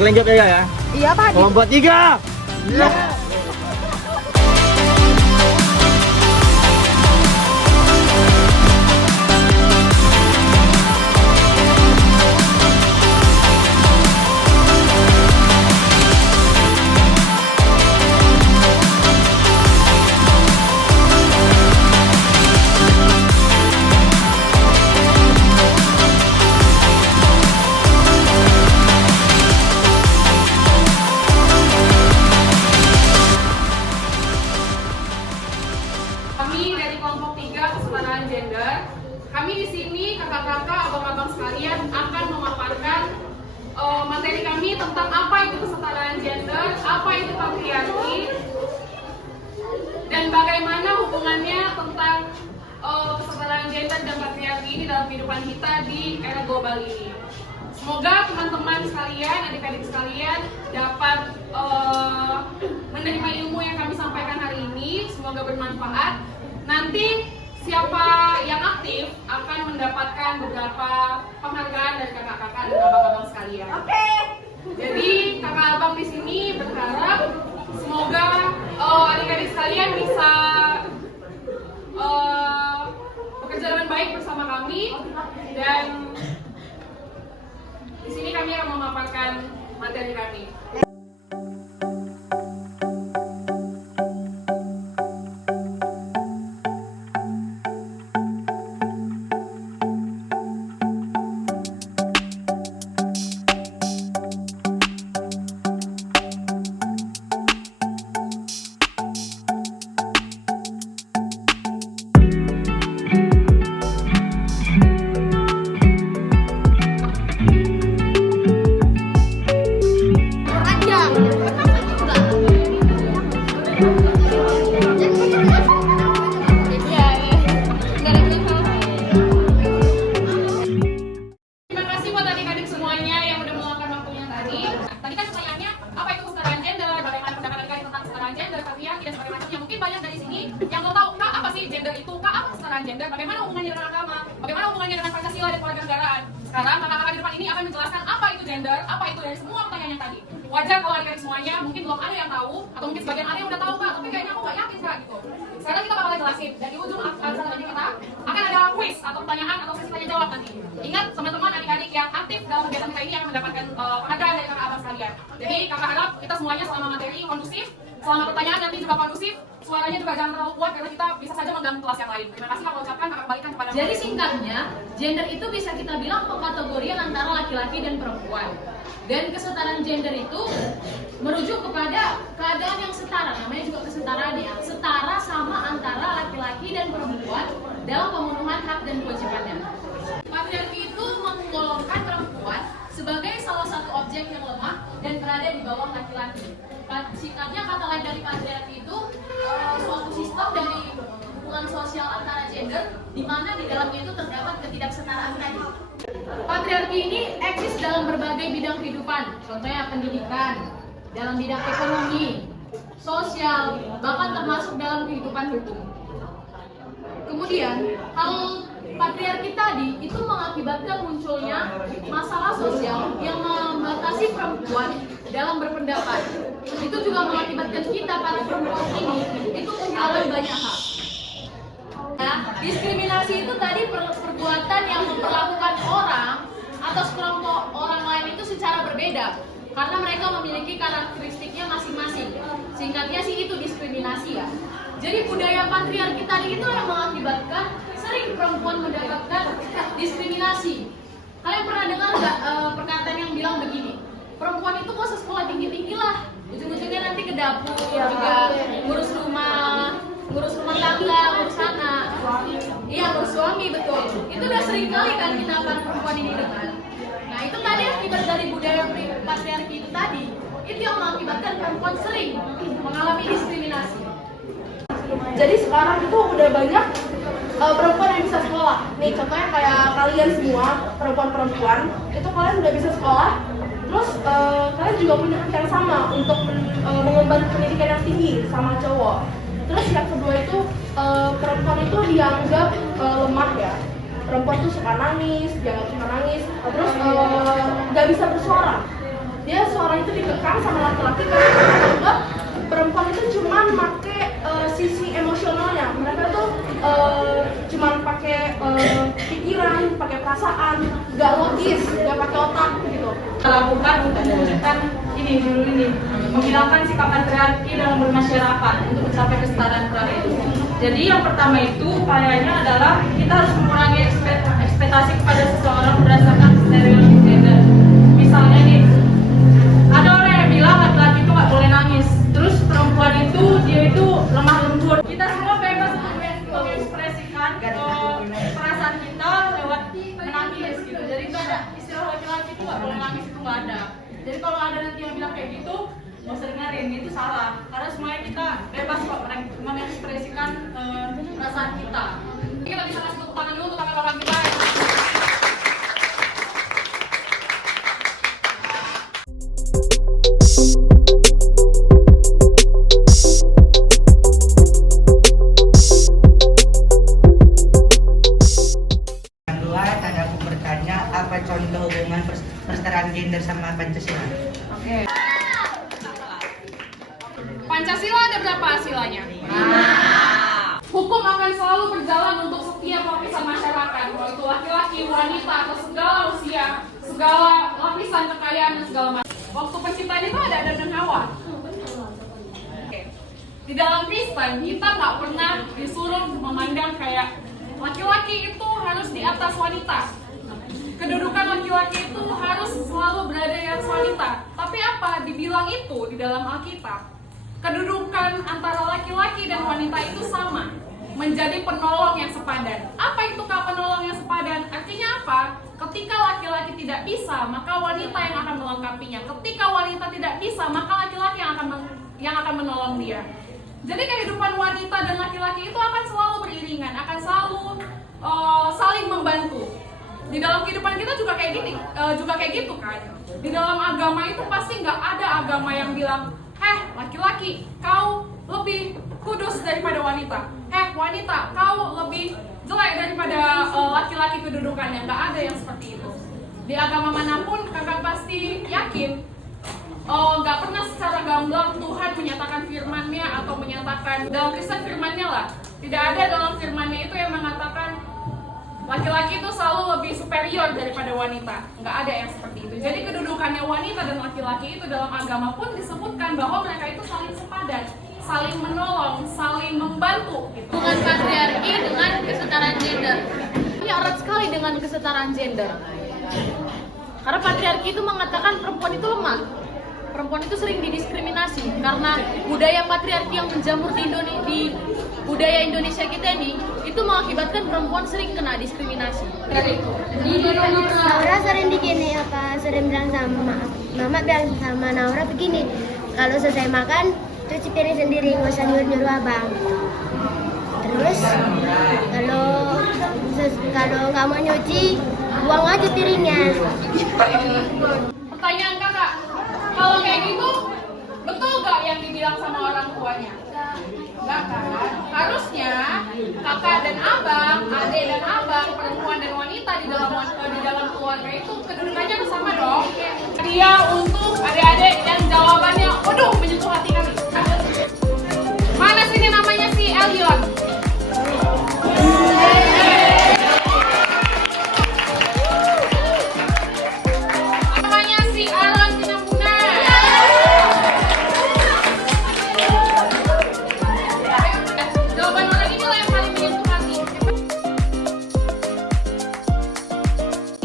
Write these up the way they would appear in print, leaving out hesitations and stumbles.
Dikelengkap ya. Iya Pak. Lompat 3. Iya. Kami dari kelompok 3 kesetaraan gender. Kami di sini kakak-kakak, abang-abang sekalian akan memaparkan materi kami tentang apa itu kesetaraan gender, apa itu patriarki, dan bagaimana hubungannya tentang kesetaraan gender dan patriarki ini dalam kehidupan kita di era global ini. Semoga teman-teman sekalian, adik-adik sekalian dapat menerima ilmu yang kami sampaikan hari ini. Semoga bermanfaat. Nanti siapa yang aktif akan mendapatkan beberapa penghargaan dari kakak-kakak dan abang-abang sekalian. Oke. Jadi kakak abang di sini berharap semoga adik-adik sekalian bisa bekerja dengan baik bersama kami, dan di sini kami akan memaparkan materi kami. Terima kasih buat adik-adik semuanya yang udah meluangkan waktunya tadi. Tadi kan pertanyaannya, apa itu kesetaraan gender, bagaimana pendapat adik-adik tentang kesetaraan gender, patriarki dan sebagainya macamnya. Mungkin banyak dari sini yang belum tahu, Kak, apa sih gender itu, Kak, apa kesetaraan gender, bagaimana hubungannya dengan agama, bagaimana hubungannya dengan Pancasila dan kewarganegaraan. Sekarang kakak-kakak di depan ini akan menjelaskan apa itu gender, apa itu dari semua pertanyaan yang tadi. Wajar kalau adik-adik semuanya mungkin belum ada yang tahu, atau mungkin sebagian ada yang udah tahu, Kak, tapi kayaknya aku nggak yakin, Kak, gitu. Sekarang kita bakal jelasin, dan di ujung acara ini kita akan ada quiz atau pertanyaan atau sesi tanya jawab nanti. Ingat teman-teman adik-adik yang aktif dalam kegiatan kita ini akan mendapatkan penghargaan dari kakak abang sekalian. Jadi kakak harap kita semuanya selama materi kondusif, selama pertanyaan nanti juga kondusif, suaranya juga jangan terlalu kuat karena kita bisa saja mengganggu kelas yang lain. Terima kasih, kakak ucapkan, kakak kembalikan kepada. Jadi singkatnya, gender itu bisa kita bilang pengkategorian antara laki-laki dan perempuan. Dan kesetaraan gender itu merujuk kepada keadaan yang setara, namanya juga kesetaraan ya, setara sama antara laki-laki dan perempuan dalam pemenuhan hak dan kewajibannya. Patriarki itu menggolongkan perempuan sebagai salah satu objek yang lemah dan berada di bawah laki-laki. Singkatnya, kata lain dari patriarki itu suatu sistem dari hubungan sosial antara gender di mana di dalamnya itu terdapat ketidaksetaraan tadi. Patriarki ini eksis dalam berbagai bidang kehidupan, contohnya pendidikan, dalam bidang ekonomi, sosial, bahkan termasuk dalam kehidupan hukum. Kemudian, hal patriarki tadi itu mengakibatkan munculnya masalah sosial yang membatasi perempuan dalam berpendapat. Itu juga mengakibatkan kita para perempuan ini itu kehilangan banyak hal. Nah, diskriminasi itu tadi perbuatan yang memperlakukan orang atau sekelompok orang lain itu secara berbeda karena mereka memiliki karakteristiknya masing-masing. Singkatnya sih itu diskriminasi ya. Jadi budaya patriarki tadi itu yang mengakibatkan sering perempuan mendapatkan diskriminasi. Kalian pernah dengar nggak perkataan yang bilang begini? Perempuan itu nggak usah sekolah tinggi-tinggi lah, ujung-ujungnya nanti ke dapur juga ngurus rumah tangga, ngurus anak, iya ngurus suami, betul. Itu udah sering kali kan kita para perempuan ini dengar. Nah itu tadi akibat dari budaya patriarki itu tadi, itu yang mengakibatkan perempuan sering mengalami diskriminasi. Jadi sekarang itu udah banyak perempuan yang bisa sekolah. Nih contohnya kayak kalian semua perempuan-perempuan itu kalian udah bisa sekolah. Terus kalian juga punya hak yang sama untuk mengemban pendidikan yang tinggi sama cowok. Terus yang kedua itu perempuan itu dianggap lemah ya. Perempuan tuh suka nangis, jangan suka nangis. Terus nggak bisa bersuara. dia suara itu dikekang sama laki-laki karena mereka anggap perempuan itu cuma pakai sisi emosionalnya. Mereka tuh cuma pakai pikiran, pakai perasaan, nggak logis, nggak pakai otak gitu. Kita lakukan untuk mewujudkan ini dulu ini, menghilangkan sikap patriarki dalam bermasyarakat untuk mencapai kesetaraan prajurit. Jadi yang pertama itu kayaknya adalah kita harus mengurangi ekspektasi kepada seseorang berdasarkan stereotip gender. Misalnya nih, ada orang yang bilang laki-laki itu nggak boleh nangis, terus perempuan itu dia itu lemah lembut. Kita semua bebas untuk mengekspresikan perasaan kita lewat menangis gitu. Jadi nggak ada istilah laki-laki itu nggak boleh nangis, itu nggak ada. Jadi kalau ada nanti yang bilang kayak gitu, nggak usah dengerin, itu salah. Karena semuanya kita bebas kok mengekspresikan perasaan kita. Kita bisa kasih tepuk tangan dulu untuk kakak-kakak kita. Yang kedua, tadi aku bertanya apa contoh hubungan persetaraan gender sama Pancasila. Oke. Pancasila ada berapa silanya? Hukum akan selalu berjalan untuk setiap lapisan masyarakat, mau itu laki-laki, wanita, atau segala usia, segala lapisan kekayaan dan segala macam. Waktu penciptaan itu ada Adam dan Hawa. Oke. Di dalam Kristen kita nggak pernah disuruh memandang kayak laki-laki itu harus di atas wanita. Kedudukan laki-laki itu harus selalu berada di atas wanita. Tapi apa dibilang itu di dalam Alkitab? Kedudukan antara laki-laki dan wanita itu sama, menjadi penolong yang sepadan. Apa itu penolong yang sepadan? Artinya apa? Ketika laki-laki tidak bisa, maka wanita yang akan melengkapinya. Ketika wanita tidak bisa, maka laki-laki yang akan menolong dia. Jadi kehidupan wanita dan laki-laki itu akan selalu beriringan, akan selalu saling membantu. Di dalam kehidupan kita juga kayak gini, juga kayak gitu kan. Di dalam agama itu pasti nggak ada agama yang bilang, laki-laki, kau lebih kudus daripada wanita. Wanita, kau lebih jelek daripada laki-laki kedudukannya. Nggak ada yang seperti itu. Di agama manapun, kakak pasti yakin, nggak pernah secara gamblang Tuhan menyatakan firman-Nya atau menyatakan dalam Kristen firman-Nya lah. Tidak ada dalam firman-Nya itu yang mengatakan laki-laki itu selalu lebih superior daripada wanita. Nggak ada yang seperti itu. Jadi kedudukannya wanita dan laki-laki itu dalam agama pun disebutkan bahwa mereka itu saling sepadan, saling menolong, saling membantu gitu. Bukan patriarki dengan kesetaraan gender. Ini erat sekali dengan kesetaraan gender. Karena patriarki itu mengatakan perempuan itu lemah. Perempuan itu sering didiskriminasi karena budaya patriarki yang menjamur di budaya Indonesia kita ini itu mengakibatkan perempuan sering kena diskriminasi. Naura sering sering bilang sama Mama bilang sama Naura begini, kalau selesai makan cuci piring sendiri, nggak usah nyuruh abang. Terus kalau nggak mau nyuci, buang aja piringnya. Pertanyaan kakak, kalau kayak gitu, betul gak yang dibilang sama orang tuanya? Enggak kan? Harusnya kakak dan abang, adik dan abang, perempuan dan wanita di dalam keluarga itu kedudukannya bersama dong. Dia untuk adik-adik dan jawabannya, waduh, menyentuh hati kami. Mana sini namanya si Elion? Namanya si Aaron Sinambuna. Jawaban orang ini lah yang paling menyentuh hati.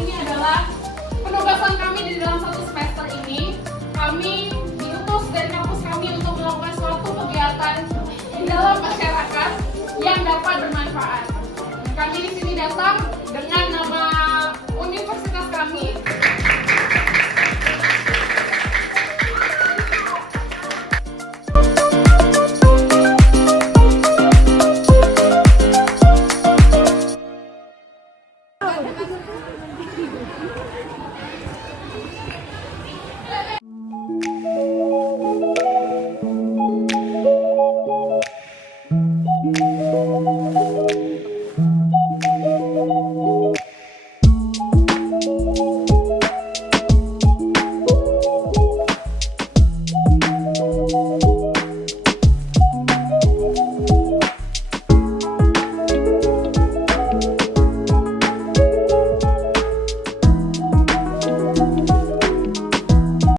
Ini adalah penugasan kami di dalam satu semester ini. Kami diutus dari kampus kami untuk melakukan suatu kegiatan di dalam masyarakat yang dapat bermanfaat. Kami di sini datang dengan nama universitas kami